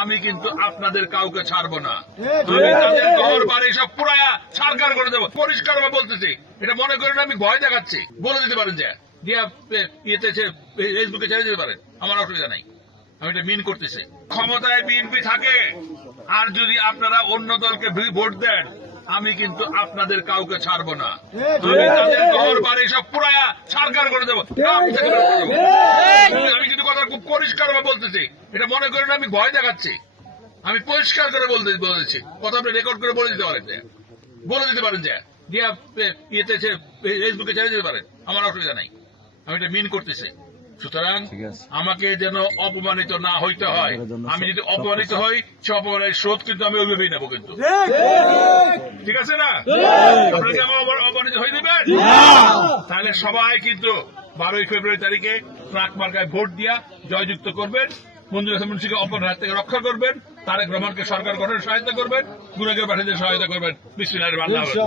আমি কিন্তু আপনাদের কাউকে ছাড়বো না। আমি তাদের ঘর বাড়ি সব পুরায়া ছাড়কার করে দেবো, পরিষ্কার ভাবে বলতেছি। এটা মনে করেন আমি ভয় দেখাচ্ছি, বলে দিতে পারেন যে দিয়া ইয়েতে ফেসবুকে ছেড়ে দিতে পারেন, আমার অসুবিধা নাই। আমি এটা মিন করতেছি। ক্ষমতায় বিএনপি থাকে আর যদি আপনারা অন্য দলকে ভোট দেন, আমি কিন্তু আপনাদের কাউকে ছাড়বো না। আমি তাদের ঘর বাড়ি সব পুরায়া ছাড়কার করে দেবো, কাম থেকে বের করে দেবো। আমি কিন্তু কথা খুব পরিষ্কার ভাবে বলতেছি। এটা মনে করেন আমি ভয় দেখাচ্ছি, আমি পরিষ্কার করে বলেছি। কথা আপনি রেকর্ড করে বলে দিতে পারেন, বলে দিতে পারেন যে দিয়া ইয়েতে ফেসবুকে ছেড়ে দিতে পারেন, আমার অসুবিধা নাই। আমি এটা মিন করতেছি। সুতরাং আমাকে যেন অপমানিত না হইতে হয়। আমি যদি অপমানিত হই, সে অপমানের শোধ কিন্তু আমি ওইভাবেই নেবো। কিন্তু ঠিক আছে না? আপনারা কি আমার অপমানিত হয়ে দেবেন? তাহলে সবাই কিন্তু 12ই ফেব্রুয়ারি তারিখে ট্রাক মার্কায় ভোট দিয়া জয়যুক্ত করবেন। মঞ্জুর হাসান মুন্সিকে অপরাধ হাত থেকে রক্ষা করবেন। তারেক রহমানকে সরকার গঠনের সহায়তা করবেন। গুণাগার পাঠীদের সহায়তা করবেন। বিসমিল্লাহির রহমানির রহিম।